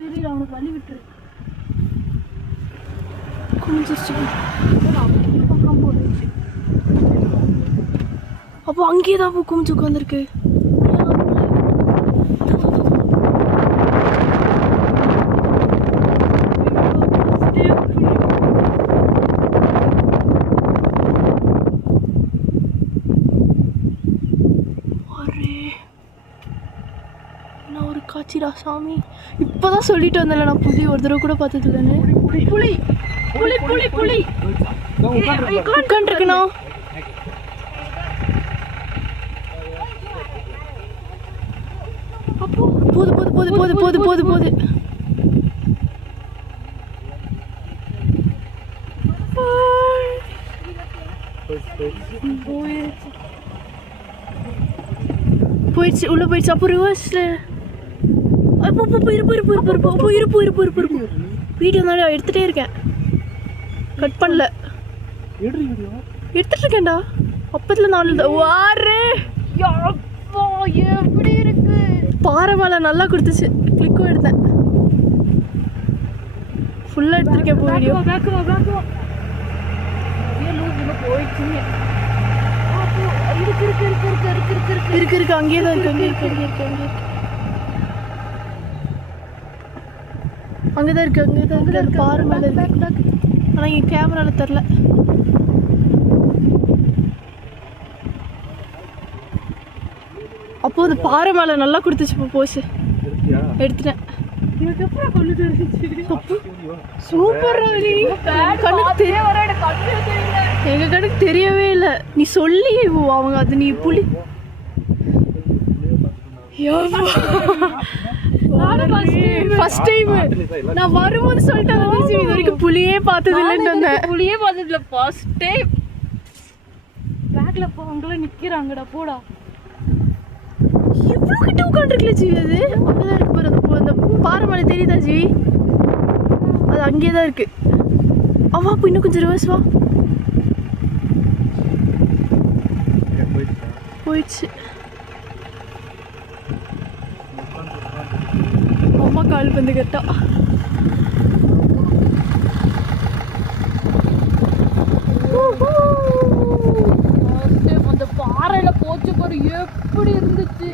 அவனுக்கு வழி விட்டுரு. அப்போ அங்கேதான் குமிச்சு உட்காந்துருக்கு. ஒரு காட்சிடா சாமி. இப்பதான் சொல்லிட்டு வந்தேன்ல நான் புலி ஒரு தடவை கூட பார்த்தது இல்லைன்னு. புலி புலி புலி புலி உட்காந்துருக்குண்ணா. போது போது போது போது போது போது போது போயிடுச்சு, உள்ள போயிடுச்சு. அப்போ ரிவர்ஸ்ல வீடியோ தான் எடுத்துட்டே இருக்கேன், கட் பண்ணல, எடுத்துட்டு இருக்கேன்டா. அப்பத்துல 4 வாரு எப்படி இருக்கு. பாறை மேல நல்லா கொடுத்துச்சு, கிளிக்கும் எடுத்தேன், ஃபுல்லா எடுத்திருக்கேன். இப்போ வீடியோ இருக்கு இருக்கு அங்கேயே தான் இருக்கு, அங்கே இருக்கு, அங்கே இருக்கு, அங்கே இருக்கு, அங்கேதான் இருக்கு, அங்கேதான் இருக்கு. அது பாறை மேல இருக்கு, ஆனா இங்க கேமரால தெரியல. அப்போ அந்த பாறை மேல நல்லா கொடுத்துச்சு. இப்போ போச்சு, எடுத்துட்டேன். சூப்பர். எங்க கணக்கு தெரியவே இல்லை, நீ சொல்லி அவங்க அது நீ புலி. ஃபர்ஸ்ட் டைம் நான் வரும்போது சொல்லிட்டேன், இது வரைக்கும் புலியே பார்த்தது இல்லைன்னு வந்தேன். புலியே பார்த்தது இல்லை, ஃபர்ஸ்ட் டைம். பேக்ல போவங்கள நிக்கிறாங்கடா, போடா. எவ்வளோ கிட்ட உட்காந்துருக்கல ஜீவி, அது அங்கேதான் இருக்கு பாரு. அந்த பாறை மேலே தெரியுதா ஜீவி, அது அங்கேயே தான் இருக்கு. அவா அப்போ இன்னும் கொஞ்சம் ரிவர்ஸ் வா. போயிடுச்சு. அம்மா கால் வந்து கேட்டா. அந்த பாறையில போச்சு பாரு, எப்படி இருந்துச்சு.